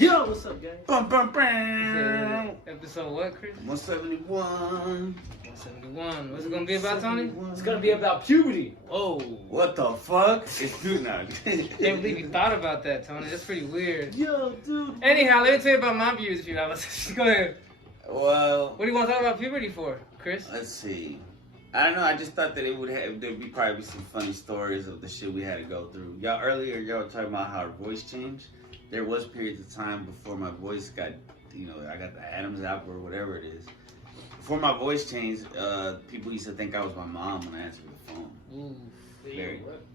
Yo, what's up, guys? Episode what, Chris? 171. 171. What's it gonna be about, Tony? It's gonna be about puberty. Oh. What the fuck? It's dude now. Can't believe you thought about that, Tony. That's pretty weird. Yo, dude. Anyhow, let me tell you about my views if you have. Go ahead. Well, What do you want to talk about puberty for, Chris? let's see. I don't know. I just thought that there'd be probably some funny stories of the shit we had to go through. Y'all were talking about how our voice changed. There was periods of time before my voice got, I got the Adam's apple or whatever it is. Before my voice changed, people used to think I was my mom when I answered the phone. Ooh.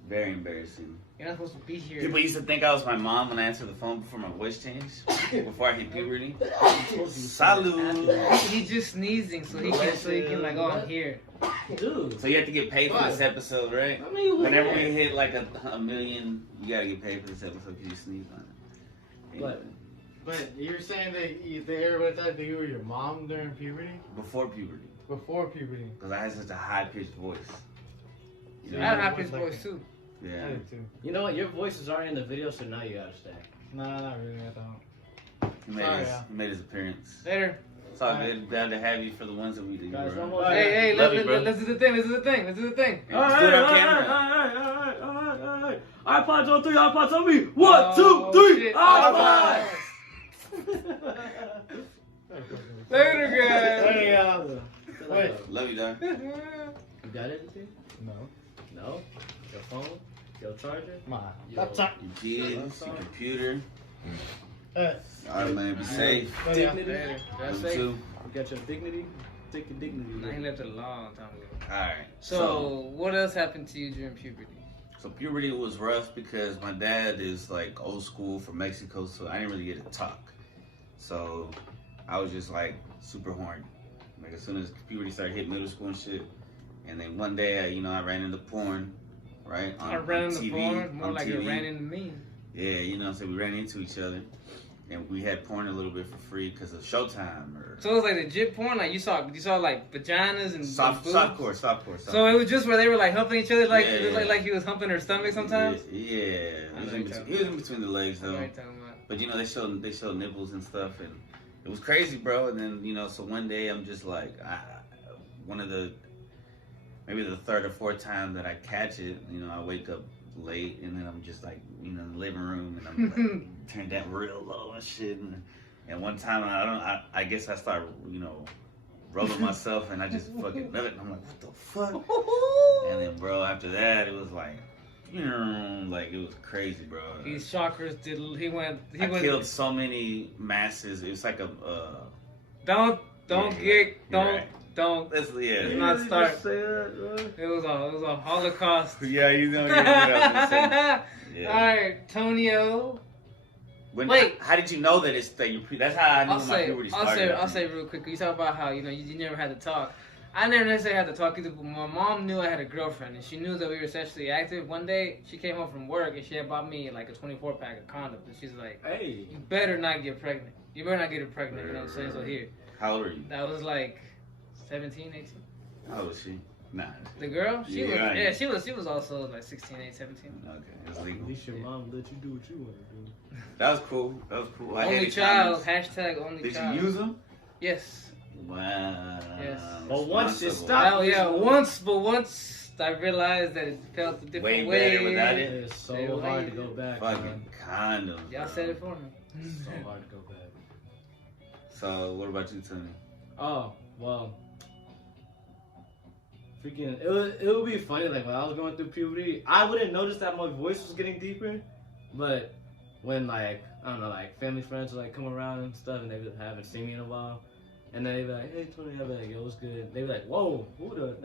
Very embarrassing. You're not supposed to be here. People used to think I was my mom when I answered the phone before my voice changed. Before I hit puberty. Salud. He's just sneezing so he can like, oh, I'm here. Dude. So you have to get paid for this episode, right? I mean, Whenever we hit like a million, you gotta get paid for this episode because you sneezed on it. Anyway. But you're saying that everybody thought that you were your mom during puberty? Before puberty. Before puberty. Because I had such a high-pitched voice. I have a high-pitched voice too. Yeah. I did too. You know what? Your voice is already in the video, so now you gotta stay. Nah, not really, I don't. He made his appearance. Later. It's all good. Glad to have you for the ones that we did. Guys, one Bro. more. Hey, Love you, bro. let's do the thing. Let's do the thing. Let's do the thing. Let's do it on camera. Alright. iPods on 3, iPods on me. 1, 2, 3, shit. iPods! Later, guys. Hey, wait. Love you, dog. You got anything? No. No? Your phone? Your charger? My Yo. laptop. Your kids, your computer. Uh, All right, man. Be safe. oh, yeah. Dignity? Later. That's You safe. too. You got your dignity? Take your dignity. Nah, he left it a long time ago. All right. So, what else happened to you during puberty? So puberty was rough because my dad is like old school from Mexico, so I didn't really get to talk. So I was just like super horny. Like as soon as puberty started hitting middle school and shit, and then one day, I ran into porn, right? I ran into TV, porn, more on like TV. it ran into me. Yeah, so we ran into each other, and we had porn a little bit for free because of Showtime or So it was like legit porn, like you saw like vaginas and softcore. So it was just where they were like humping each other, like Yeah, it was yeah. like he was humping her stomach sometimes. Yeah, I know you're talking he was in between the legs I know though. what you're talking about. But they showed nipples and stuff, and it was crazy, bro. And then so one day I'm just like, maybe the third or fourth time that I catch it, I wake up late, and then I'm just like, in the living room, and I'm like, turned that real low and shit. And one time I guess I started, rolling myself, and I just fucking nut it, and I'm like, what the fuck? And then, bro, after that, it was like it was crazy, bro. These chakras did. He went. Killed so many masses. It was like a. Don't Right. don't. Let's Let's not start. It was a Holocaust. Yeah, you know. What I'm saying. Yeah. All right, Tonio. Wait, how did you know that that's how I knew I'll my puberty started. I'll say real quick. You talk about how you never had to talk. I never necessarily had to talk either, but my mom knew I had a girlfriend, and she knew that we were sexually active. One day, she came home from work, and she had bought me like a 24-pack of condoms, and she's like, Hey. "You better not get pregnant. You better not get her pregnant." You know what I'm saying? So here. How old are you? That was like 17, 18. How old was she? Nah. The girl? She Yeah, was she was also like 16, 17. Okay, it's legal. At least your mom let you do what you want to do. That was cool. I Only hated child. condoms. Hashtag only Did child. you use them? Yes. Wow. Yes. But once it Responsible. stopped- Once I realized that it felt a different Way way. better without it. It's so hard to go back. Fucking Man. condoms. Y'all bro. said it for me. It's so hard to go back. So, what about you, Toney? Oh, well. Freaking, it would be funny, like, when I was going through puberty, I wouldn't notice that my voice was getting deeper, but when, like, I don't know, like, family friends would, like, come around and stuff, and they haven't seen me in a while, and then they'd be like, hey, Toney, I'd be like, yo, what's good? They'd be like, whoa, who the?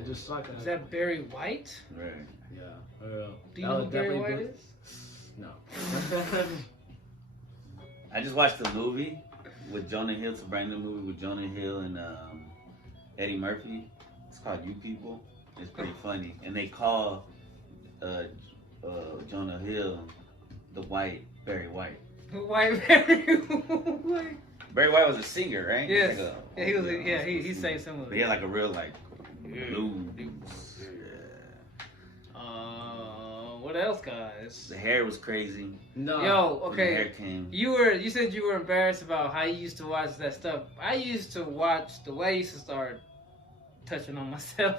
It just sucked. Is that Barry White? Right. Yeah, for real. Do you know who Barry White is? No. I just watched the movie with Jonah Hill. It's a brand new movie with Jonah Hill and Eddie Murphy. It's called You People. It's pretty funny. And they call Jonah Hill the white Barry White. White Barry White. Barry White was a singer, right? Yes. Like Yeah, he was. He sang some of But he had it. like a real like blue. What else, guys? The hair was crazy. No. Yo, When the hair okay. came. You said you were embarrassed about how you used to watch that stuff. I used to watch, the way I used to start touching on myself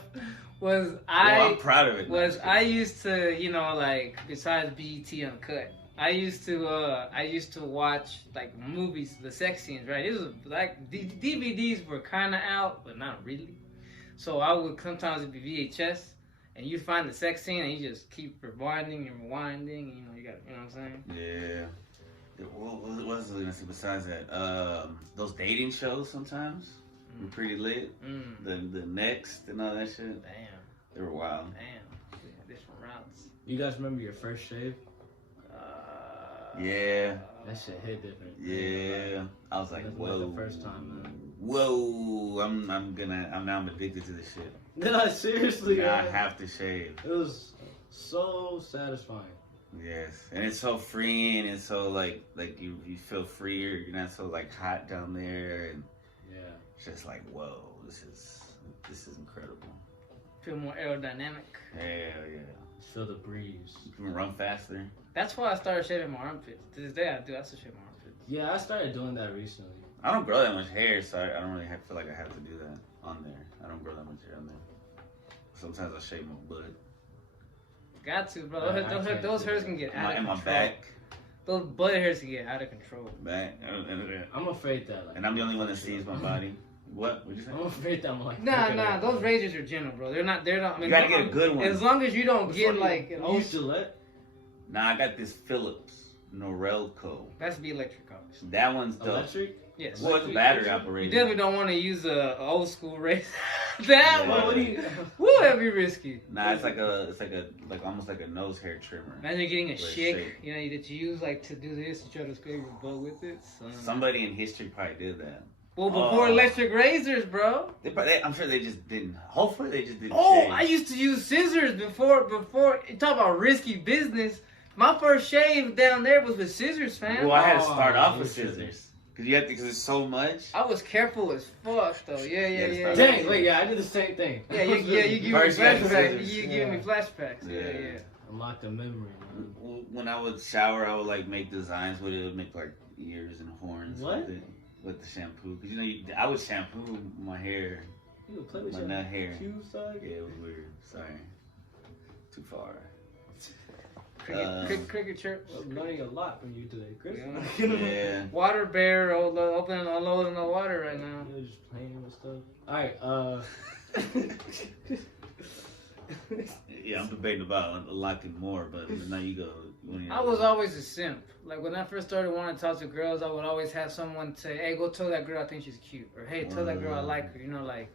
was Well, I'm proud of it. I used to, you know, like, besides BET Uncut, I used to watch like movies, the sex scenes, right? It was like DVDs were kind of out, but not really. So I would sometimes it'd be VHS, and you find the sex scene, and you just keep rewinding and rewinding. And, you know, you got, you know what I'm saying? Yeah. What was I gonna say besides that? Those dating shows sometimes were pretty lit. The Next and all that shit. Damn. They were wild. Damn. Yeah, different routes. You guys remember your first shave? Yeah. That shit hit different. Yeah. I was like, That's whoa. like the first time, man. Whoa. I'm addicted to this shit. No, seriously, Now I man. have to shave. It was so satisfying. Yes, and it's so freeing, and so like you feel freer. You're not so like hot down there, and Yeah. it's just like whoa, this is incredible. Feel more aerodynamic. Hell yeah, Just feel the breeze. you can run faster. That's why I started shaving my armpits. To this day, I still shave my armpits. Yeah, I started doing that recently. I don't grow that much hair, so I don't really feel like I have to do that on there. I don't grow that much hair on there. Sometimes I shave my butt, Got to, bro. I can't Those do hairs that. can get out of and control. my back, Those butt hairs can get out of control. I'm afraid that. Like, and I'm the only one that sees my body. What'd you say? I'm afraid that I'm like. Nah. Those razors are gentle, bro. They're not. I mean, You gotta get a good one. As long as you don't get like an You old. use Gillette? Nah, I got this Philips Norelco. That's be electric, obviously. That one's dope. Electric? Yes. Well, it's battery You operated. definitely don't want to use a old school razor. that Yeah. one. What do you? Woo, that'd be risky. Nah, it's like almost like a nose hair trimmer. Imagine getting a With a shake, shake. you know, that you use like to do this, you try to scrape your butt with it. Son. Somebody in history probably did that. Well, before electric razors, bro. I'm sure they just didn't. Hopefully, they just didn't. Oh, shave. I used to use scissors before. You talk about risky business. My first shave down there was with scissors, fam. Well, I had to Oh, start off you with should. scissors because it's so much. I was careful as fuck, though. Yeah. Dang, wait, yeah, I did the same thing. Yeah, you give me First, you had flashbacks. scissors. You give me flashbacks. Yeah. Unlock the memory, man. When I would shower, I would like make designs with it. It would make like ears and horns What? with the shampoo. Because I would shampoo my hair. You would play with My your nut hair. Cube side? Yeah, it was weird. Sorry, too far. Cricket chirps. I'm learning a lot from you today, Chris. Yeah. Water bear opening unloading the water right now. You're just playing with stuff. Alright, Yeah, I'm debating about unlocking more, but now you go. I was always a simp. Like when I first started wanting to talk to girls, I would always have someone say, "Hey, go tell that girl I think she's cute," or "Hey, tell that girl I like her." You know, like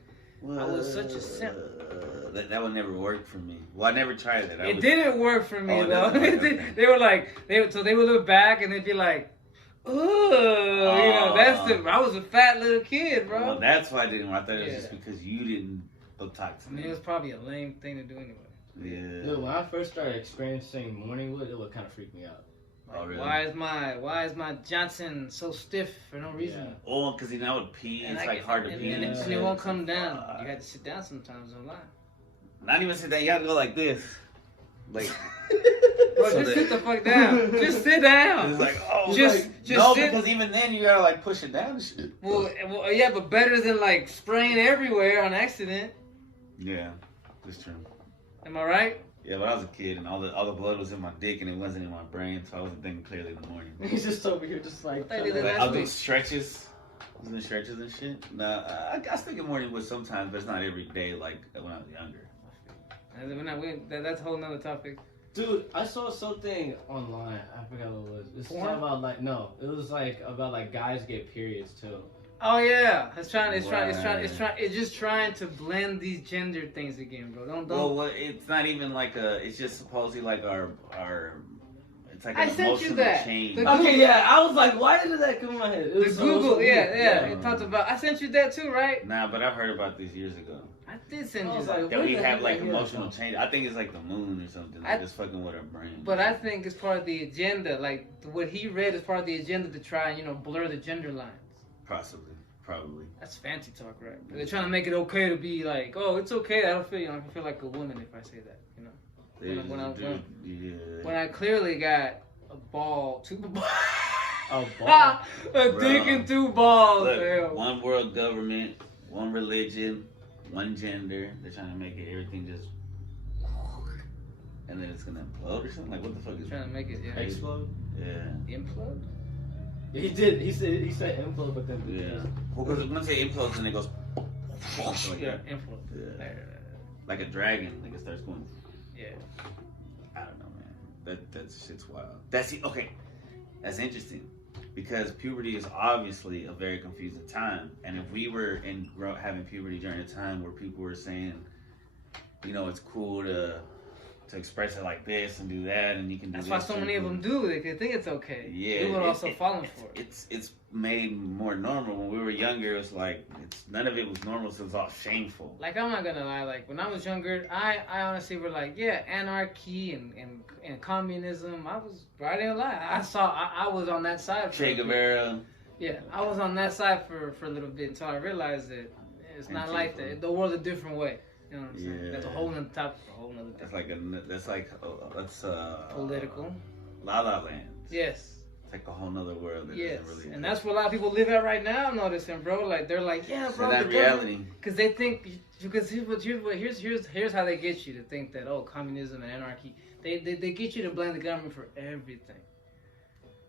I was such a simp. That would never work for me. Well, I never tried that. It didn't work for me Oh, it though. doesn't work, okay. They were like, they would look back and they'd be like, "Ooh," you know, I was a fat little kid, bro. Well, that's why I didn't. I thought it was Yeah. just because you didn't talk to I mean, me. it was probably a lame thing to do anyway. Yeah. Dude, when I first started experiencing morning wood, it would kind of freak me out. Oh, really? Why is my Johnson so stiff for no reason? Yeah. Oh, because I would pee. And It's I like get- hard to and, pee. and, Yeah. and it won't come down. Fuck. You got to sit down sometimes. Don't lie. Not even sit down. You gotta go like this. Like. Bro, So just that- sit the fuck down. Just sit down. It's like, oh, Just no, sit. because even then you gotta like push it down and shit. Well, yeah, but better than like spraying everywhere on accident. Yeah, that's true. Am I right? Yeah, but I was a kid and all the blood was in my dick and it wasn't in my brain, so I wasn't thinking clearly in the morning. He's just over here, just like. I did that Like, last I was doing week. stretches. I was doing stretches and shit. Nah, I still get morning wood sometimes, but it's not every day like when I was younger. That's a whole nother topic. Dude, I saw something online. I forgot what it was. It's Porn? talking about like no, it was like about like guys get periods too. Oh yeah, it's just trying to blend these gender things again, bro. Don't. Well, it's not even like it's just supposedly like our it's like I an sent you emotional that. change. The- Okay, yeah, I was like, why did that come in my head? It The was Google, so yeah. weird. It talked about. I sent you that too, right? Nah, but I've heard about this years ago. I did send I you was that. like, That where we the have heck like did I hear that emotional from? change. I think it's like the moon or something. I- Like it's fucking with our brain. But I think it's part of the agenda. Like what he read is part of the agenda to try and blur the gender lines. Possibly, probably. That's fancy talk, right? They're trying to make it okay to be like, oh, it's okay. I don't feel I can feel like a woman if I say that. When I clearly got a ball, two balls. A ball. A dick and two balls. Look, Hell. one world government, one religion, one gender. They're trying to make it everything just, and then it's gonna implode or something. Like what the fuck is Trying to make it Explode. Yeah. implode. He did. He said implode, but then Yeah. Well, because once it implodes, then it goes. Like Yeah, that. implode. Yeah. Like a dragon, like it starts going. Yeah. I don't know, man. That shit's wild. Okay. That's interesting because puberty is obviously a very confusing time, and if we were having puberty during a time where people were saying, you know, it's cool to express it like this and do that, and you can do. That's this why so many of them do. They think it's okay. Yeah, We would also fallen for it. It's made more normal. When we were younger, it was like none of it was normal, so it was all shameful. Like, I'm not gonna lie, like when I was younger, I honestly were like, yeah, anarchy and communism. I didn't lie. I was on that side. Che Guevara. Yeah, I was on that side for a little bit until I realized that it's And not like that. The world's a different way. You know what I'm saying? Yeah. That's a whole nother topic, a whole nother thing. That's Political. La La Land. Yes. It's like a whole nother world. That Yes, doesn't really and that's where a lot of people live at right now. I'm noticing, bro. Like they're like, yeah, bro. that reality. Because they think, because here's how they get you to think that communism and anarchy. They get you to blame the government for everything,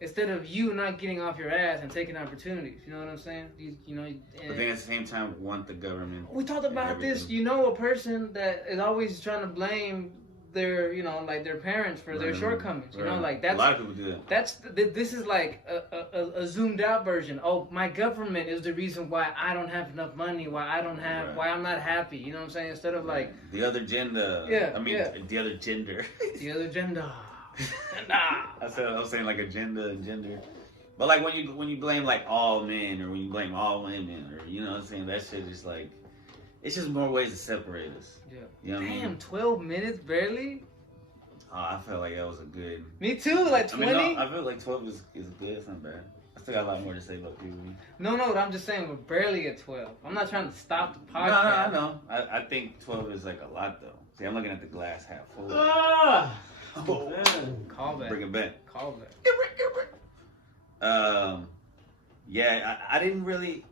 instead of you not getting off your ass and taking opportunities. You know what I'm saying? You know. But then at the same time, want the government. We talked about this. You know, a person that is always trying to blame their, like their parents for their shortcomings. You know, like that's a lot of people do that. This is like a zoomed out version. Oh, my government is the reason why I don't have enough money. Why why I'm not happy. You know what I'm saying? Instead of like the other gender. Yeah, I mean, yeah. the other gender. The other gender. I was saying like agenda and gender. But like when you blame like all men or when you blame all women or you know what I'm saying, that shit is like it's just more ways to separate us. Yeah. You know what I mean? 12 minutes barely. Oh, I felt like that was a good. Me too, like 20. I feel like 12 is good. It's not bad. I still got a lot more to say about puberty. No, I'm just saying we're barely at 12. I'm not trying to stop the No, podcast. I know. I think 12 is like a lot though. See, I'm looking at the glass half full. Ah! Oh, Man. Call back. bring it back. Call back. Yeah, I didn't really.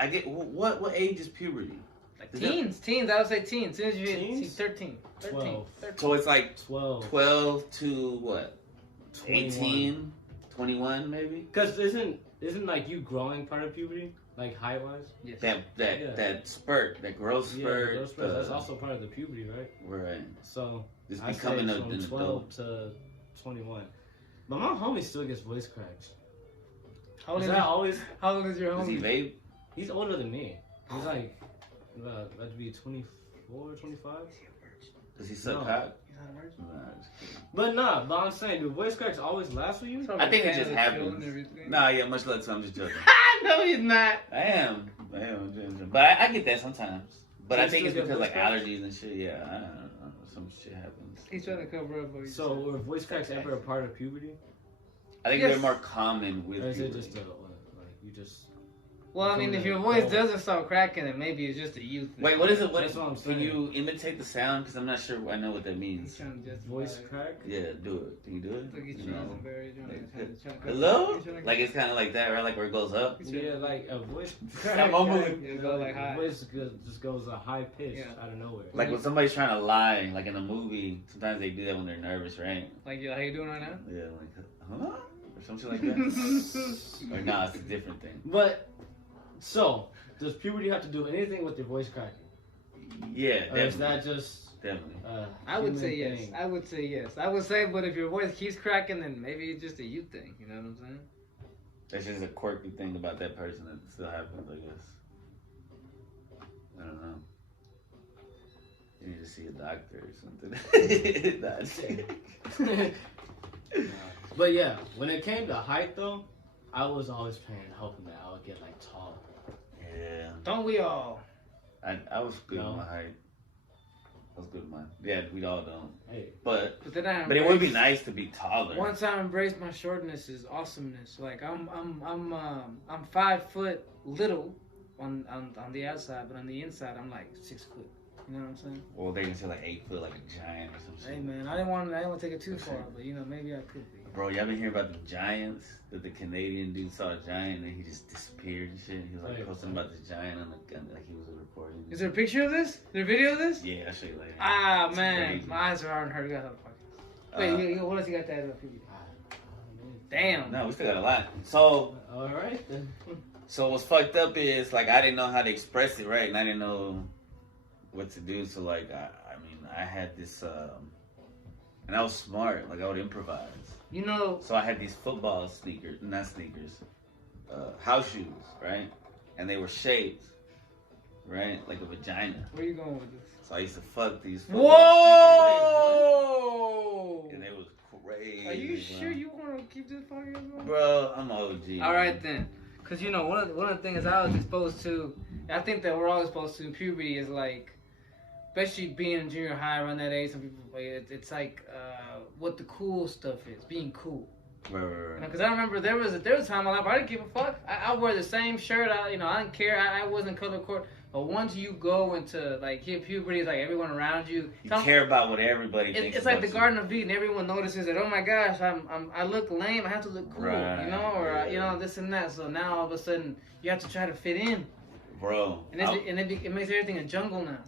I get what age is puberty? Like Is teens. I would say teens. Soon as you hit Teens? 13. 12. 13. So it's like 12. 12 to what? 21. 18, 21 maybe. Because isn't like you growing part of puberty, like height wise? Yes. That spurt, that growth spurt. Yeah, those spurts, that's also part of the puberty, right? Right. So It's I becoming say an from adult. 12 to 21. But my homie still gets voice cracks. How old Is is that always? How old is your Does he homie? vape? He's older than me. He's like about to be 24, 25. Does he suck No. cock? He's not a virgin. Nah, just kidding. But I'm saying, do voice cracks always last with you? I think it just Probably happens. and everything. Nah, yeah, much love to I'm just joking. No, he's not. I am. I'm joking. But I get that sometimes. But So I you think it's still get because like voice cracks? allergies and shit. Yeah, I don't know. Some shit happens. He's trying to cover up what he So said. were voice cracks ever a part of puberty? I think Yes. they're more common with Or is it puberty. just like you just... Well, I mean, if your voice doesn't stop cracking, then maybe it's just a youth thing. Wait, what is it? That's what I'm Can saying. you imitate the sound? Because I'm not sure I know what that He's means. trying to justify Voice it. crack? Yeah, do it. Can you do it? Look at you, You know? Eisenberg. You're trying to cover Hello? He's trying to Like it's kind of like that, right? Like where it goes up. Yeah, like a voice I'm crack. almost- Yeah, go like high. Voice just goes a high pitch Yeah. out of nowhere. Like when somebody's trying to lie, like in a movie, sometimes they do that when they're nervous, right? Like, how you doing right now? Yeah, like, huh? Or something like that. Or nah, it's a different thing. But, so, does puberty have to do anything with your voice cracking? Yeah, Or is definitely. that just Definitely. I would say human yes. thing? I would say yes. I would say, but if your voice keeps cracking, then maybe it's just a youth thing. You know what I'm saying? That's just a quirky thing about that person that still happens, I guess. I don't know. You need to see a doctor or something. Nah, just kidding. But yeah, when it came to height though, I was always trying to help him that I would get like tall. Yeah. Don't we all? I was good No. with my height. I was good with mine. Yeah, we all don't. Hey, But But then I it would be embraced- nice to be taller. Once I embraced my shortness is awesomeness. Like I'm 5 foot little on the outside, but on the inside I'm like 6 foot. You know what I'm saying? Well, they can say like 8 foot, like a giant or some shit. Hey man, I didn't want to take it too far, but you know maybe I could be. Bro, y'all been hearing about the giants? That the Canadian dude saw a giant and he just disappeared and shit. He was like posting about the giant on the like he was recording. Is there a picture of this? Is there a video of this? Yeah, I'll show you later. Ah It's man, crazy. my eyes are hard and hurt. We got to fuck. Wait, what else you got to add about PBD? Damn. No, we still got a lot. So, All right then. so what's fucked up is like I didn't know how to express it right, and I didn't know what to do. So like I mean I had this and I was smart. Like I would improvise. You know. So I had these football sneakers, not sneakers, house shoes, right? And they were shaped, right, like a vagina. Where you going with this? So I used to fuck these football sneakers. Whoa! And they was crazy. Are you bro. sure you want to keep this podcast going? Bro, I'm OG. All right then, because you know one of the things I was exposed to, I think that we're all exposed to in puberty is like, especially being in junior high around that age, some people it's like what the cool stuff is, being cool. Right. Because I remember there was a time in my life I didn't give a fuck. I wear the same shirt. I didn't care. I wasn't color coordinated. But once you go into like hit puberty, it's like everyone around you. You care about what everybody thinks. It's like about the you. Garden of Eden. Everyone notices that. Oh my gosh, I look lame. I have to look cool, Right, you know, or yeah. this and that. So now all of a sudden you have to try to fit in, Bro. and it makes everything a jungle now.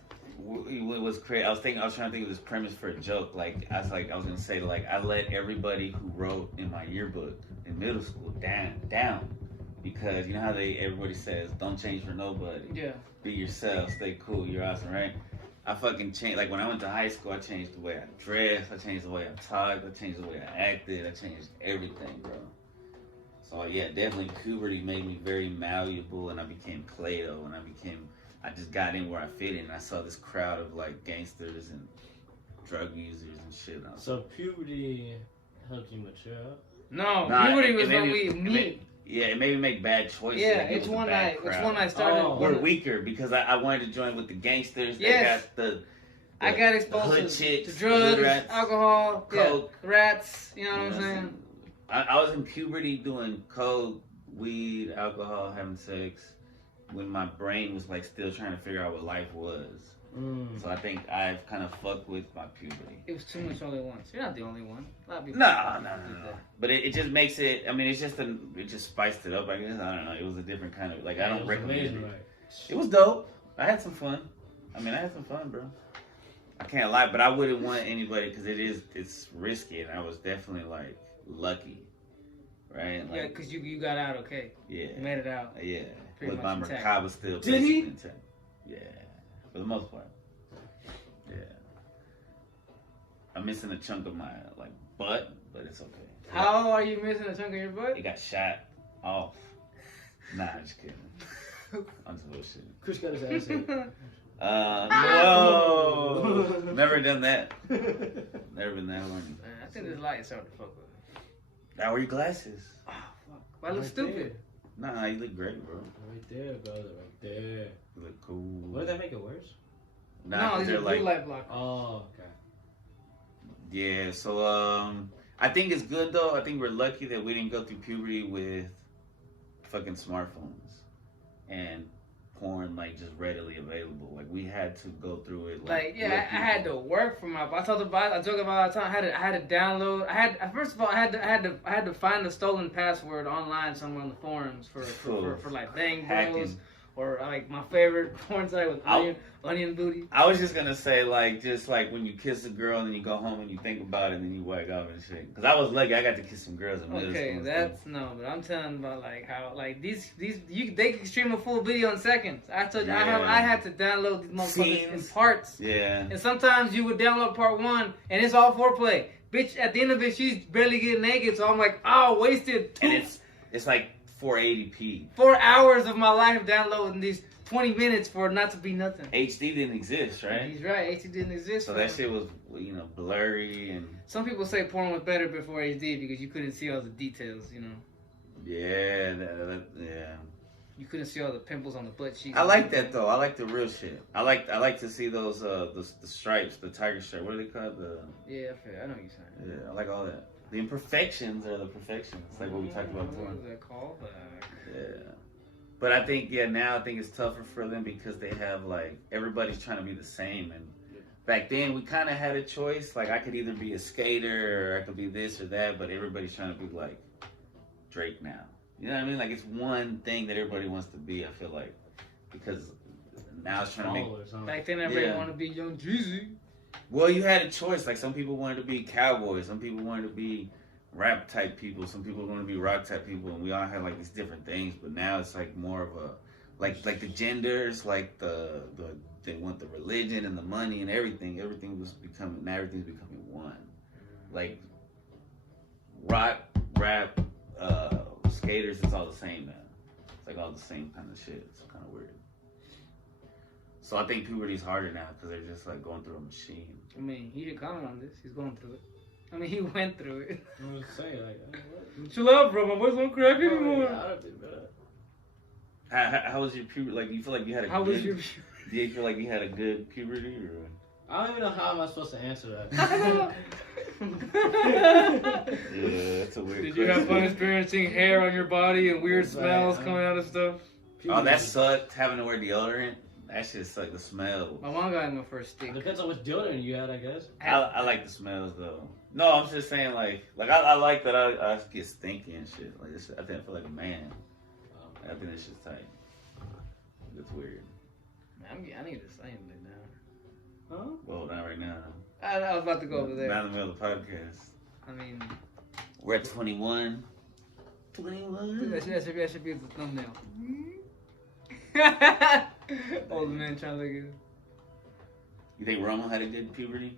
It was crazy. I was trying to think of this premise for a joke. Like I was gonna say like I let everybody who wrote in my yearbook in middle school down because you know how everybody says don't change for nobody. Yeah. Be yourself, stay cool, you're awesome, right? I fucking changed. Like when I went to high school, I changed the way I dressed, I changed the way I talked, I changed the way I acted, I changed everything, bro. So yeah, definitely puberty made me very malleable, and I became Plato, and I just got in where I fit in. And I saw this crowd of like gangsters and drug users and shit. And I was So puberty helped you mature up? No, Nah, puberty it was made when me- we meet. yeah, it made me make bad choices. Yeah, Like, it it's was a when bad I crowd. started. Oh. We're weaker because I wanted to join with the gangsters. They Yes. got the I got exposed hood to chicks, drugs, hood rats, alcohol, coke. yeah, rats. You know what You I'm know saying? I was in puberty doing coke, weed, alcohol, having sex, when my brain was like still trying to figure out what life was. So I think I've kind of fucked with my puberty. It was too much only once. You're not the only one. A lot of people No. did that. But it just makes it. I mean, it just spiced it up. I guess I don't know. It was a different kind of like I don't recommend it. Right? It was dope. I had some fun. I had some fun, bro. I can't lie, but I wouldn't want anybody because it's risky, and I was definitely like lucky, right? Like, Yeah, because you got out okay. yeah, You made it out. yeah. Pretty But my much intact. Merkaba still Did he? basically intact. Yeah, for the most part. Yeah. I'm missing a chunk of my like butt, but it's okay. How are you missing a chunk of your butt? It got shot off. Nah, I'm just kidding. I'm just bullshitting. Chris got his ass hit. No. Never done that. Never been that horny. Man, I think this light is starting to fuck with me. Now wear your glasses. Oh, fuck. I look stupid. Nah, you look great, bro. Right there, brother. Right there. You look cool. What did that make it worse? Nah, No, 'cause these they're are like, blue light blockers. Oh, okay. yeah. So I think it's good though. I think we're lucky that we didn't go through puberty with fucking smartphones and porn like just readily available. Like we had to go through it. Like, yeah, real I had to people. work for my. I joke about it all the time. I had to download. First of all, I had to find the stolen password online somewhere on the forums for like Bang Bros Hacking. or like my favorite porn site with onion booty. I was just gonna say just like when you kiss a girl and then you go home and you think about it and then you wake up and shit. Cause I was lucky, I got to kiss some girls in middle school. Okay, and that's no, but I'm telling about like how like they can stream a full video in seconds. I told you Yeah. I had to download these motherfuckers in Scenes. parts. stuff. Yeah. And sometimes you would download part 1 and it's all foreplay. Bitch, at the end of it, she's barely getting naked. So I'm like, oh, wasted And it's like 480p. 4 hours of my life downloading these 20 minutes for it not to be nothing. HD didn't exist, right? He's right. HD didn't exist. So bro. that shit was, blurry and Some people say porn was better before HD because you couldn't see all the details. yeah, yeah. You couldn't see all the pimples on the butt cheeks. I like that though. I like the real shit. I like to see those the stripes, the tiger stripe. What are they called? Yeah, I know what you're saying. Yeah, I like all that. The imperfections are the perfections, like what we talked about What before. is that called? Yeah. But I think now I think it's tougher for them because they have like everybody's trying to be the same. And back then we kind of had a choice. Like I could either be a skater or I could be this or that. But everybody's trying to be like Drake now. You know what I mean? Like it's one thing that everybody wants to be. I feel like because now it's trying to make. Back then, everybody wanted to be Young Jeezy. Well, you had a choice. Like some people wanted to be cowboys, some people wanted to be rap type people, some people wanted to be rock type people, and we all had like these different things. But now it's like more of a like the genders, like the they want the religion and the money and everything. Everything's becoming one. Like rock, rap, skaters, it's all the same now. It's like all the same kind of shit. It's kind of weird. So I think puberty's harder now because they're just like going through a machine. I mean, he didn't comment on this. He's going through it. I mean, he went through it. I was saying, like, Chill out, bro. My voice won't crack anymore. How was your puberty? Like, do you feel like you had a How good... was your Do you feel like you had a good puberty? Or... I don't even know how am I supposed to answer that. Yeah, that's a weird Did you have fun experiencing hair on your body and weird smells coming out of stuff? Oh, that sucked, having to wear deodorant. That shit sucked, the smell. My mom got my first stick. Depends on which deodorant you had, I guess. I like the smells, though. No, I'm just saying, like I like that I get stinky and shit. Like, I think I feel like a man. I think that shit's tight. It's weird. Man, I need to say anything now. Huh? Well, not right now. I was about to go over there. Not in the middle of the podcast. I mean... We're at 21. 21? That should be the thumbnail. Old man trying to look at it. You think Romo had a good puberty?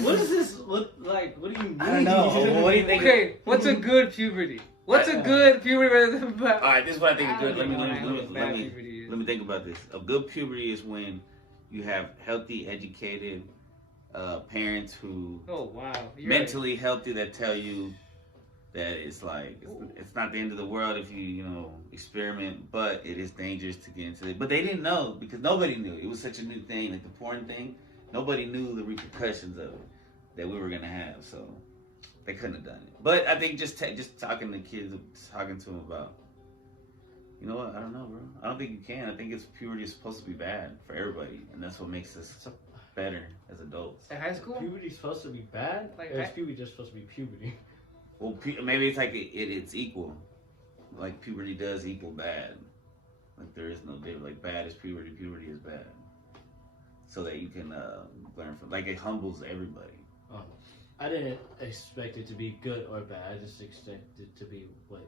What is this? What do you mean? I don't know. What do you think? Okay, what's a good puberty? What's a good puberty rather than bad? All right, this is what I think is I good. don't Let know what bad me puberty is. let me think about this. A good puberty is when you have healthy, educated parents who Oh wow, you're mentally healthy that tell you that it's like it's not the end of the world if you experiment, but it is dangerous to get into it. But they didn't know because nobody knew. It was such a new thing, like the porn thing. Nobody knew the repercussions of it that we were gonna have, so they couldn't have done it. But I think just talking to kids, talking to them about, you know what? I don't know, bro. I don't think you can. I think puberty is supposed to be bad for everybody, and that's what makes us better as adults. At high school? Puberty's supposed to be bad? Like, or is puberty just supposed to be puberty? Well, maybe it's like it's equal. Like puberty does equal bad. Like there is no difference. Like bad is puberty, puberty is bad. So that you can learn from. Like it humbles everybody. Oh, I didn't expect it to be good or bad. I just expected it to be what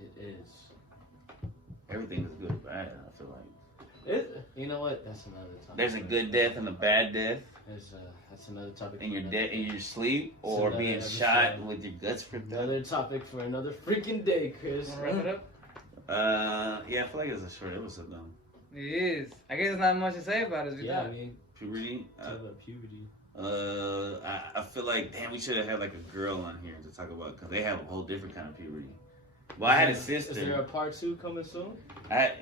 it is. Everything is good or bad. I feel like. You know what? That's another topic. There's a good death and a bad death. That's another topic. In your in your sleep, or being shot with your guts ripped out. Another topic for another freaking day, Chris. Wanna wrap it up? Yeah, I feel like it's a short episode though. It is. I guess there's not much to say about it. Yeah, I mean, puberty. talk about puberty. I feel like damn, we should have had like a girl on here to talk about because they have a whole different kind of puberty. Well, I had a sister. Is there a part 2 coming soon?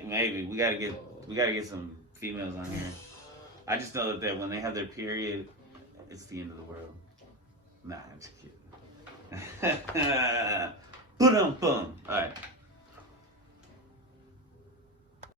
Maybe we gotta get some females on here. I just know that when they have their period, it's the end of the world. Nah, I'm just kidding. Boom, boom. All right.